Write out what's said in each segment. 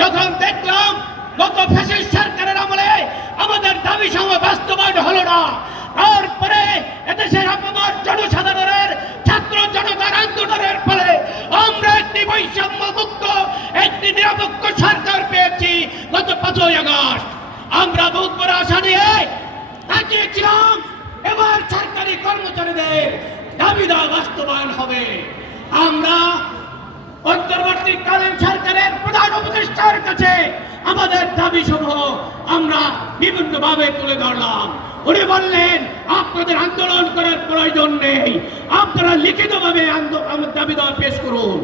যখন দেখলাম গত ফ্যাসিস্ট সরকারের আমলে আমাদের দাবি সম বাস্তবায়ন হলো না, তারপরে এদেশের আপামর জনসাধারণের, ছাত্র জনতার আন্দোলনের ফলে আমরা একটি বৈষম্য মুক্ত, একটি নিরপেক্ষ সরকার পেয়েছি গত পাঁচই আগস্ট। আমরা বহুত বড় আশা নিয়ে তাকিয়েছিলাম, এবার সরকারি কর্মচারীদের দাবি দেওয়া বাস্তবায়ন হবে। অন্তর্বর্তীকালীন সরকারের প্রধান উপদেষ্টার কাছে আমাদের দাবি সমূহ আমরা বিভিন্নভাবে তুলে ধরলাম। উনি বললেন, আপনাদের আন্দোলন করার প্রয়োজন নেই। আপনারা লিখিতভাবে দাবি দেওয়া পেশ করুন।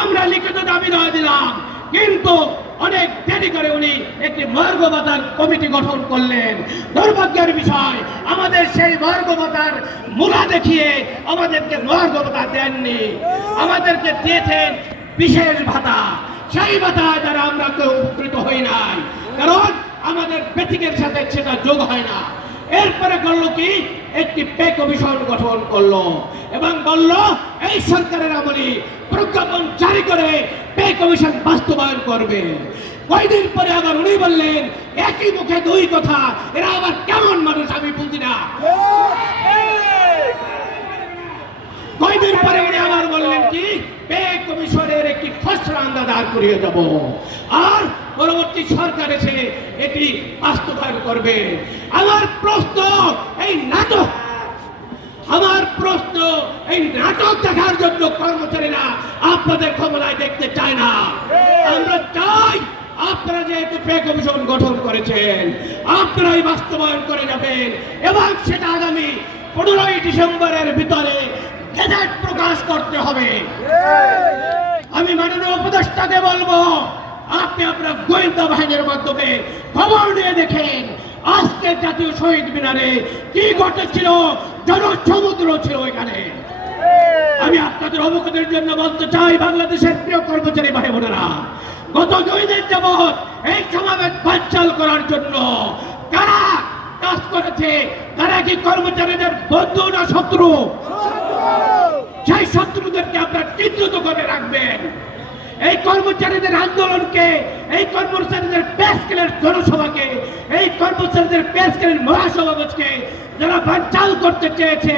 আমরা লিখিত দাবি দেওয়া দিলাম। কিন্তু অনেক দেরি করে উনি একটি মার্গবতার কমিটি গঠন করলেন। দুর্ভাগ্যের বিষয়, আমাদের সেই মার্গবতার মূলা দেখিয়ে আমাদেরকে মার্গবতা দেননি। আমাদেরকে দিয়েছেন বিশেষ ভাতা সেই ভাতায় দ্বারা আমরা কেউ উপকৃত হই নাই। কারণ আমাদের বেতিকের সাথে সেটা যোগ হয় না। এরপরে করল কি? একটি পে কমিশন গঠন করল এবং বলল এই সরকারের আমলে প্রজ্ঞাপন জারি করে পে কমিশন বাস্তবায়ন করবে। কয়দিন পরে আবার উনি বললেন একই মুখে দুই কথা এরা আবার কেমন মানুষ আমি বুঝি না। কয়দিন পরে দেখার জন্য কর্মচারীরা আপনাদের ক্ষমতায় দেখতে চায় না। আমরা চাই আপনারা যেহেতু পে কমিশন গঠন করেছেন, আপনারাই বাস্তবায়ন করে যাবেন এবং সেটা আগামী পনেরোই ডিসেম্বরের ভিতরে গেজেট প্রকাশ করতে হবে। আমি মাননীয় উপদেষ্টাকে বলব, আপনি আপনার গোয়েন্দা বাহিনীর মাধ্যমে খবর নিয়ে দেখেন, আজকে জাতীয় শহীদ মিনারে কি ঘটেছিল, জনসমুদ্র ছিল এখানে। আমি আপনাদের অবগতির জন্য বলতে চাই, বাংলাদেশের প্রিয় কর্মচারী ভাই বোনেরা গত দুই দিন যাবৎ এই সমাবেশ বানচাল করার জন্য কারা কাজ করেছে, তারা কি কর্মচারীদের বন্ধু না শত্রু? শত্রুদেরকে আপনারা চিহ্নিত করে রাখবেন। এই কর্মচারীদের আন্দোলনকে, এই কর্মচারীদের প্যাসকেলের জনসভাকে, এই কর্মচারীদের প্যাসকেলের মহাসমাবেশকে যারা বানচাল করতে চেয়েছে,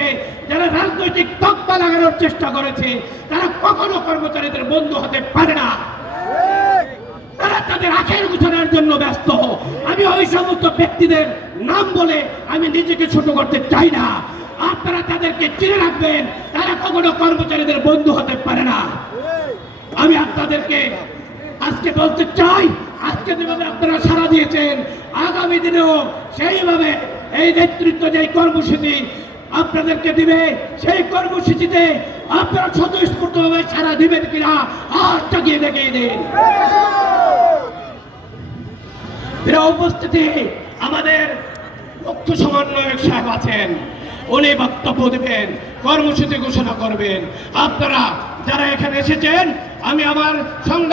যারা রাজনৈতিক তকমা লাগানোর চেষ্টা করেছে, তারা কখনো কর্মচারীদের বন্ধু হতে পারে না। তারা তাদের আখের গুছানোর জন্য ব্যস্ত। আমি ওই সমস্ত ব্যক্তিদের নাম বলে আমি নিজেকে ছোট করতে চাই না। আপনারা তাদেরকে চিনে রাখবেন, তারা কখনো কর্মচারীদের বন্ধু হতে পারে না। আমি আপনাদেরকে আজকে বলতে চাই, আজকে যেভাবে আপনারা সারা দিয়েছেন, আগামী দিনেও সেইভাবে এই নেতৃত্ব যে কর্মসূচি আপনাদেরকে দিবে, সেই কর্মসূচিতে আপনারা স্বতঃস্ফূর্তভাবে সারা দিবেন কিনা, আর চাকিয়ে দেখিয়ে দিন। উপস্থিতি, আমাদের মুখ্য সমন্বয়ক সাহেব আছেন। উনি বক্তব্য দেবেন কর্মসূচি ঘোষণা করবেন। আপনারা যারা এখানে এসেছেন আমি আমার